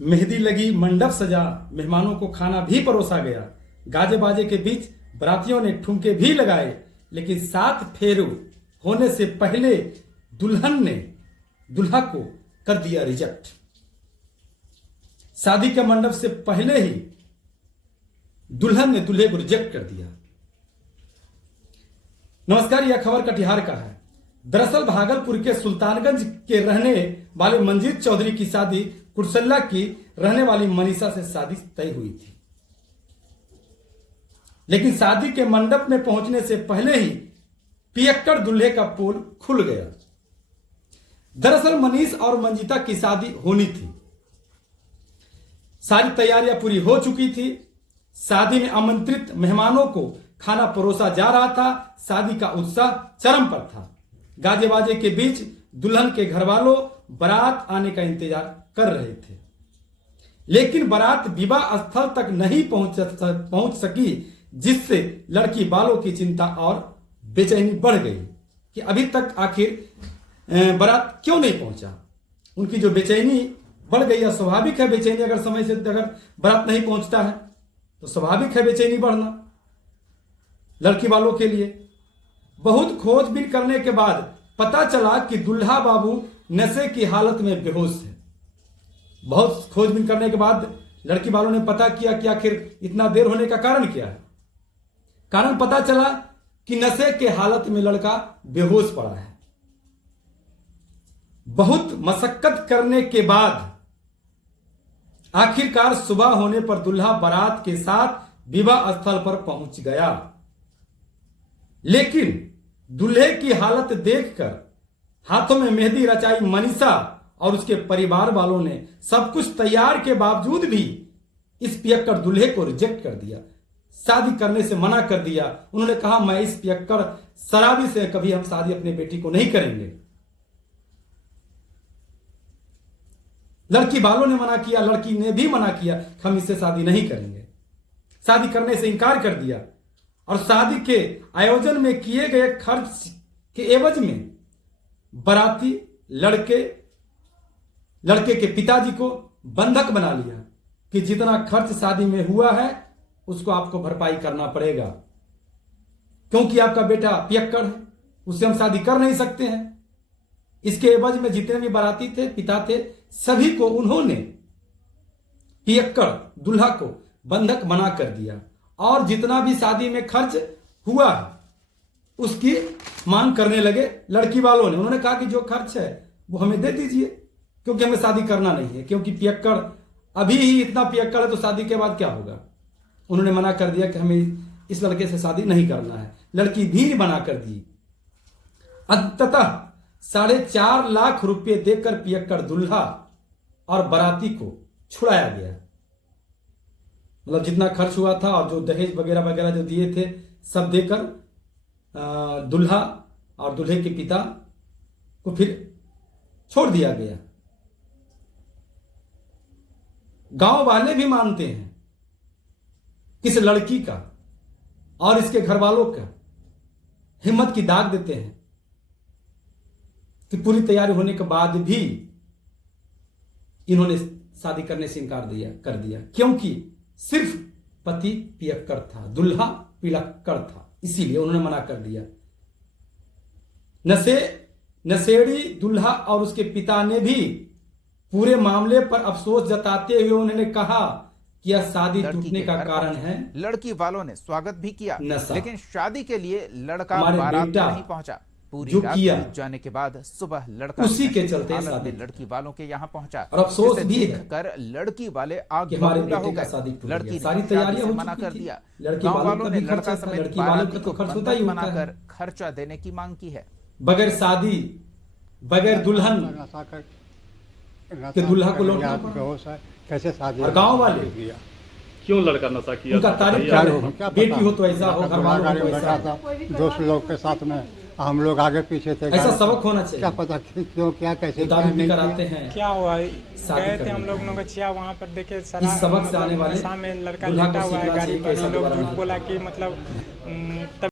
मेहंदी लगी, मंडप सजा, मेहमानों को खाना भी परोसा गया। गाजे बाजे के बीच बरातियों ने ठुमके भी लगाए, लेकिन 7 फेरू होने से पहले दुल्हन ने दुल्हा को कर दिया रिजेक्ट। शादी के मंडप से पहले ही दुल्हन ने दूल्हे को रिजेक्ट कर दिया। नमस्कार, यह खबर कटिहार का है। दरअसल भागलपुर के सुल्तानगंज के रहने वाले मंजीत चौधरी की शादी कुर्सल्ला की रहने वाली मनीषा से शादी तय हुई थी, लेकिन शादी के मंडप में पहुंचने से पहले ही पियक्कड़ दूल्हे का पोल खुल गया। दरअसल मनीष और मंजीता की शादी होनी थी, सारी तैयारियां पूरी हो चुकी थी। शादी में आमंत्रित मेहमानों को खाना परोसा जा रहा था। शादी का उत्साह चरम पर था। गाजे बाजे के बीच दुल्हन के घर वालों बारात आने का इंतजार कर रहे थे, लेकिन बारात विवाह स्थल तक नहीं पहुंच सकी, जिससे लड़की वालों की चिंता और बेचैनी बढ़ गई कि अभी तक आखिर बारात क्यों नहीं पहुंचा। उनकी जो बेचैनी बढ़ गई है, स्वाभाविक है बेचैनी, अगर समय से अगर बारात नहीं पहुंचता है तो स्वाभाविक है बेचैनी बढ़ना लड़की वालों के लिए। बहुत खोजबीन करने के बाद पता चला कि दुल्हा बाबू नशे की हालत में बेहोश है। बहुत खोजबीन करने के बाद लड़की वालों ने पता किया कि आखिर इतना देर होने का कारण क्या है। कारण पता चला कि नशे के हालत में लड़का बेहोश पड़ा है। बहुत मशक्कत करने के बाद आखिरकार सुबह होने पर दुल्हा बारात के साथ विवाह स्थल पर पहुंच गया, लेकिन दूल्हे की हालत देखकर हाथों में मेहंदी रचाई मनीषा और उसके परिवार वालों ने सब कुछ तैयार के बावजूद भी इस पियक्कड़ दूल्हे को रिजेक्ट कर दिया, शादी करने से मना कर दिया। उन्होंने कहा, मैं इस पियक्कड़ शराबी से कभी हम शादी अपनी बेटी को नहीं करेंगे। लड़की वालों ने मना किया, लड़की ने भी मना किया कि हम इससे शादी नहीं करेंगे। शादी करने से इनकार कर दिया और शादी के आयोजन में किए गए खर्च के एवज में बाराती लड़के के पिताजी को बंधक बना लिया कि जितना खर्च शादी में हुआ है उसको आपको भरपाई करना पड़ेगा, क्योंकि आपका बेटा पियक्कड़ है, उससे हम शादी कर नहीं सकते हैं। इसके एवज में जितने भी बाराती थे, पिता थे, सभी को उन्होंने पियक्कड़ दूल्हा को बंधक बना कर दिया और जितना भी शादी में खर्च हुआ उसकी मांग करने लगे लड़की वालों ने। उन्होंने कहा कि जो खर्च है वो हमें दे दीजिए, क्योंकि हमें शादी करना नहीं है, क्योंकि पियक्कड़ अभी ही इतना पियक्कड़ है तो शादी के बाद क्या होगा। उन्होंने मना कर दिया कि हमें इस लड़के से शादी नहीं करना है। लड़की भी मना कर दी। अंततः 4.5 लाख रुपए देकर पियक्कड़ दूल्हा और बाराती को छुड़ाया गया। मतलब जितना खर्च हुआ था और जो दहेज वगैरह वगैरह जो दिए थे सब देकर दुल्हा और दूल्हे के पिता को फिर छोड़ दिया गया। गांव वाले भी मानते हैं किस लड़की का और इसके घर वालों का हिम्मत की दाग देते हैं कि पूरी तैयारी होने के बाद भी इन्होंने शादी करने से इनकार कर दिया, क्योंकि सिर्फ पति पियक्कड़ था, दुल्हा पिलक्कड़ था, इसीलिए उन्होंने मना कर दिया। नशेड़ी दूल्हा और उसके पिता ने भी पूरे मामले पर अफसोस जताते हुए उन्होंने कहा कि यह शादी टूटने का कारण है। लड़की वालों ने स्वागत भी किया, लेकिन शादी के लिए लड़का बारात नहीं पहुंचा। पूरी रात बीत जाने के बाद सुबह लड़का उसी के चलते शादी लड़की वालों के यहाँ पहुंचा और अफसोस भी कर लड़की वाले आग हमारे बबूला हो गए। लड़की सारी तैयारियां मना कर दिया। गांव वालों ने लड़का समेत बाराती को बंधक बनाकर खर्चा देने की मांग की है। बगैर शादी बगैर दुल्हन के दूल्हा को लौटा कैसे शादी। और गांव वाले क्यों लड़का नशा किया? उनका तारीफ बेटी हो तो ऐसा हो, घर वालों को ऐसा था। दोस्त लोग के साथ में हम लोग आगे पीछे थे। ऐसा सबक होना चाहिए। क्या पता क्यों क्या कैसे दारू भी कराते हैं। क्या हुआ, गए थे हम लोग नौगछिया, वहाँ पर देखे इस सबक से आने वाले लड़का लेटा हुआ है गाड़ी पर। लोग झूठ बोला कि मतलब